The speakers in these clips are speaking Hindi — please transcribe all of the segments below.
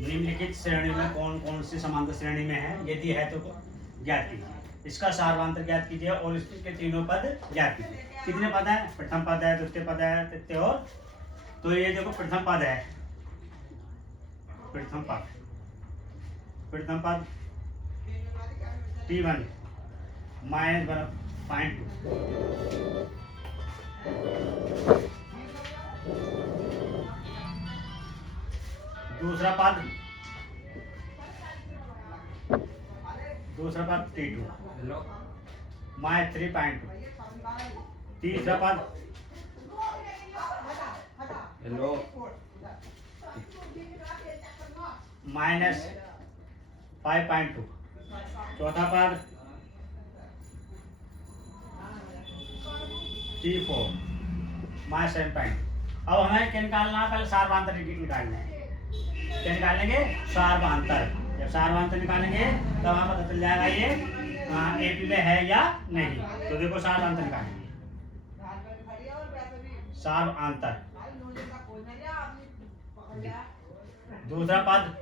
निम्नलिखित श्रेणी में कौन कौन सी समांतर श्रेणी में है, यदि है तो ज्ञात कीजिए। इसका सार्वधांतर ज्ञात कीजिए और इसके तीनों पद ज्ञात कीजिए। कितने पद हैं? प्रथम पद है, द्वितीय पद है, तृतीय और। तो ये देखो प्रथम पद है, प्रथम पद T1 -1.2। दूसरा पद T2 -3.2। तीसरा पद -5.2। चौथा पद T4 -7.2। अब हमें क्या निकालना है? पहले सार्वधांतर निकालना है। क्या निकालेंगे? सार्वधांतर। जब सार्वधांतर निकालेंगे तब हमें पता चल जाएगा ये एपी में है या नहीं। तो देखो सार्वधांतर निकालेंगे। सार्वधांतर दूसरा पद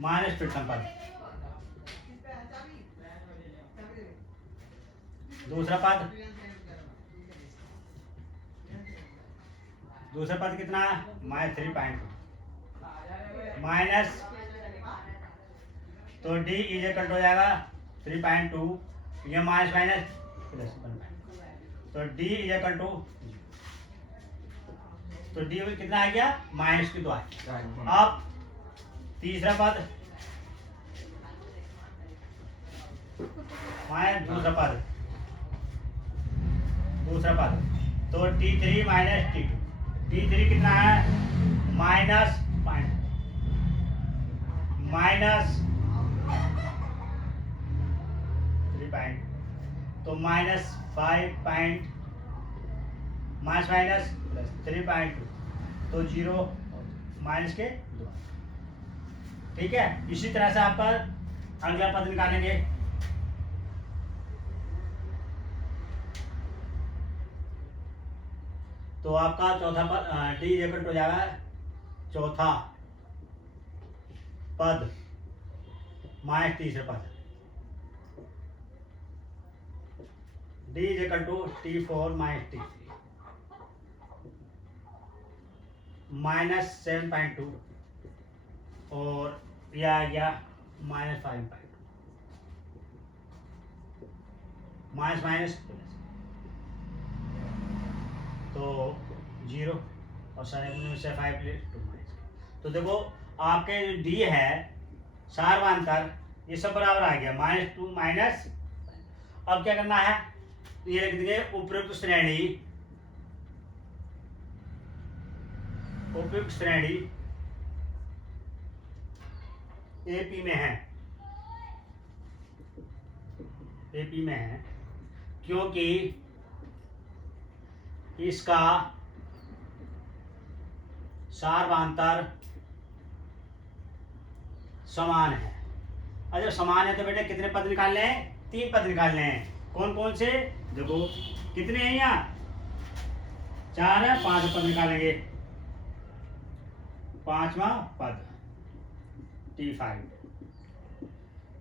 माइनस प्रथम पद। दूसरा पद कितना है? -3.2 माइनस, तो D इज इक्वल हो जाएगा 3.2, ये माइनस माइनस प्लस 1, तो D इज इक्वल टू, तो D कितना आ गया? माइनस की 2 आ गया। अब तीसरा पद माइनस दूसरा पद, तो T3 माइनस T2। T3 कितना है? माइनस 3. तो माइनस प्लस 3.2, तो 0 माइनस के 2। ठीक है, इसी तरह से आप अगला पद निकालेंगे। तो आपका चौथा पद D इक्वल हो जाएगा, चौथा पद माइनस तीसरा पद, D equal to T4 minus T3 -7.2, और यह आ गया -5.2, माइनस माइनस प्लस, तो 0 और 7 से 5 प्लस 2 माइनस। तो देखो आपके जो D है सार्वधांतर, ये सब बराबर आ गया, -2 माइनस। अब क्या करना है? ये लिख देंगे उपयुक्त श्रेणी एपी में है, क्योंकि इसका सार्वधांतर समान है। और जब समान है तो बेटे कितने पद निकालने हैं? 3 पद निकालने हैं। कौन कौन से? देखो कितने हैं यहाँ? 4 है, 5 पद निकालेंगे। पांचवा पद T5,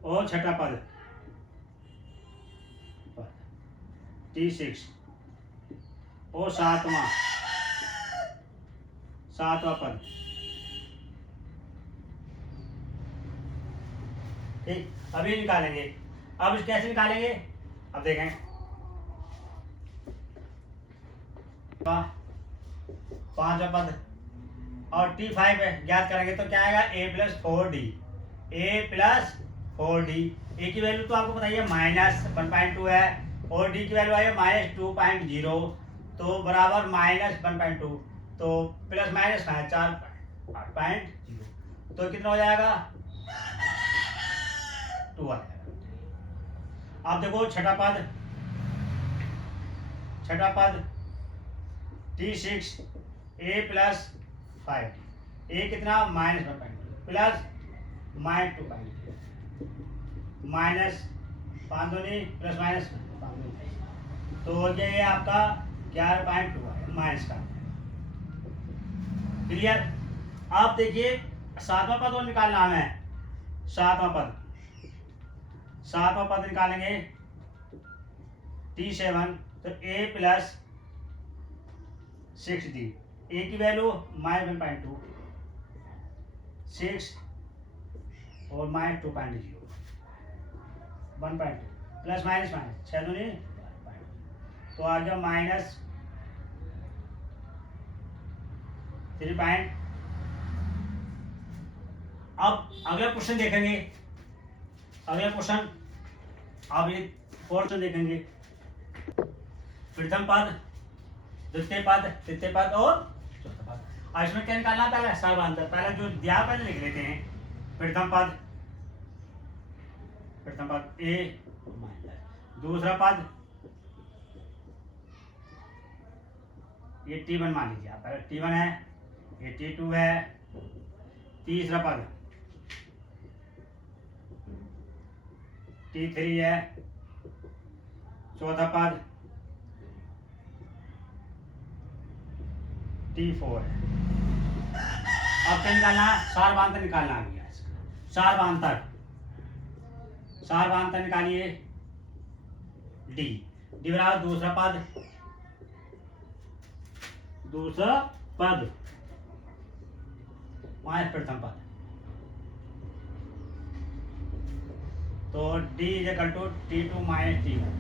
और छठा पद T6, और सातवां पद। ठीक, अभी निकालेंगे। अब कैसे निकालेंगे? अब देखें, पांचवा पद और T5 ज्ञात करेंगे तो क्या आएगा? A + 4D। A की वैल्यू तो आपको बताइए -1.2 है, और D की वैल्यू आई -2.0, तो बराबर -1.2, तो प्लस माइनस 4.0, तो कितना हो जाएगा? 2 आ जाएगा। आप देखो छठा पद T6 A + 5, A कितना? -1.2 प्लस -2.0, माइनस 5 दूनी प्लस माइनस 5 दूनी, तो हो गया ये आपका 11.2 है माइनस का। क्लियर। अब देखिए सातवां पद और निकालना हमें। सातवां पद निकालेंगे T7, तो a प्लस 6d, a की वैल्यू -1.2, 6 और -2.0, 1.2 प्लस माइनस माइनस 6 दूनी, तो आ गया -3. अब अगला क्वेश्चन देखेंगे। अगला क्वेश्चन अब ये फोर्थ देखेंगे। प्रथम पद, द्वितीय पद, तृतीय पद और चौथा पद। अब इसमें क्या निकालना, पहले सारवांतर, पहले जो दिया पहले लिख लेते हैं। प्रथम पद a, दूसरा पद ये T1 मान लीजिए आप, पहले T1 है, ये T2 है। तीसरा पद T3 है। चौथा पद T4 है। अब क्या निकालना, सारवांतर निकालना आ गया। सारवांतर निकालिए। D बराबर दूसरा पद माइनस प्रथम पद, तो D = T2 - T1,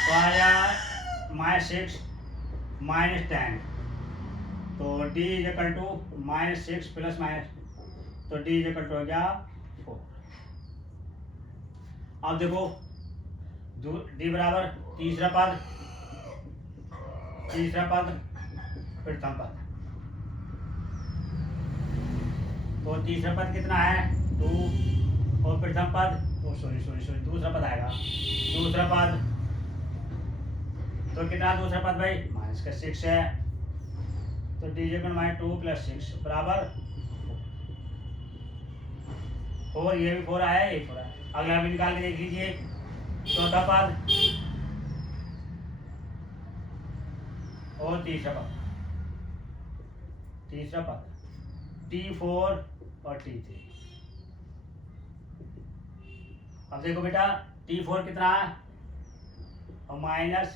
तो आया -6 -10, तो D = -6 प्लस माइनस, तो D हो गया 4। अब देखो D बराबर तीसरा पद प्रथम पद, तो तीसरा पद कितना है 2, और प्रथम पद दूसरा पद आएगा। दूसरा पद तो कितना, दूसरा पद भाई -6 है, तो D -2 + 6 बराबर 4। ये भी 4 आया, ये 4 आया। अगला भी निकाल के देख लीजिए। चौथा पद और तीसरा पद T4 और T3। अब देखो बेटा T4 कितना है, और माइनस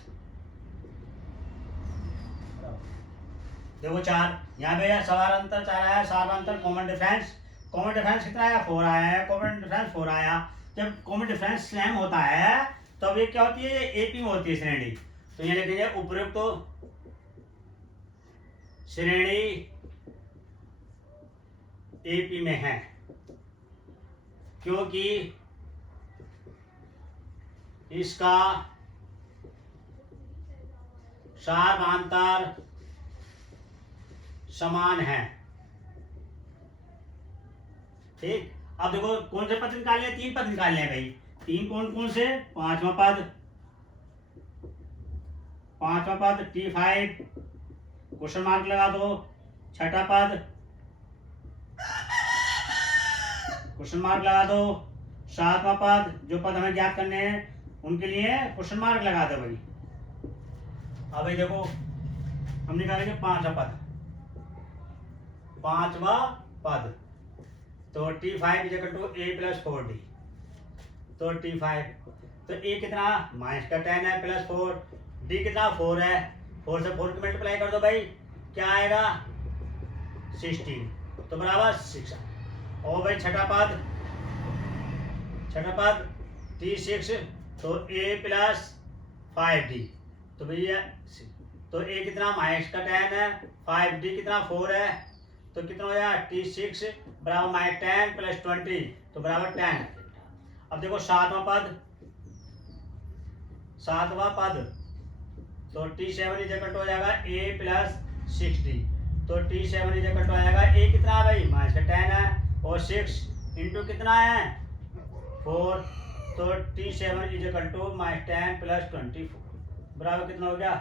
देखो 4, यहाँ पे सारवांतर 4 आया, सारवांतर कॉमन डिफरेंस कितना आया, 4 आया है। कॉमन डिफरेंस 4 आया। जब कॉमन डिफरेंस सेम होता है तब ये क्या होती है, एपी में होती है श्रेणी। तो ये लिख दीजिए उपयुक्त तो श्रेणी एपी में है, क्योंकि इसका सारवांतर समान है। ठीक। अब देखो कौन से पद निकालने हैं, 3 पद निकालने हैं भाई। 3 कौन से, पांचवा पद T5 क्वेश्चन मार्क लगा दो। छठा पद क्वेश्चन मार्क लगा दो। सातवां पद, जो पद हमें ज्ञात करने हैं उनके लिए क्वेश्चन मार्क लगा दो भाई। अब भाई देखो हम निकालेंगे पांचवा पद, तो T5 = a + 4d, तो T5 तो a कितना -10 है प्लस 4, d कितना 4 है, 4 से 4 की मल्टीप्लाई कर दो भाई, क्या आएगा 16, तो बराबर 6। और भाई छठा पद T6, तो a + 5d, तो भैया तो a कितना -10 है, 5d कितना 4 है, तो कितना हो गया T6 बराबर -10 + 20, तो बराबर 10 है। अब देखो सातवां पद तो T7 = हो जाएगा a + 6d, तो T7 = हो जाएगा a कितना है भाई -10 है, और 6 इंटू कितना है 4, तो T7 = -10 + 24 बराबर कितना हो गया,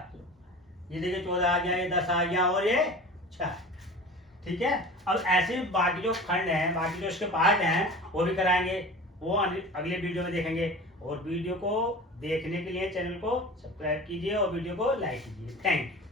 ये देखिए 14 आ गया, ये 10 आ गया, और ये 6। ठीक है। अब ऐसे बाकी जो खंड हैं, बाकी जो इसके पार्ट हैं वो भी कराएंगे, वो अगले वीडियो में देखेंगे। और वीडियो को देखने के लिए चैनल को सब्सक्राइब कीजिए और वीडियो को लाइक कीजिए। Thank you.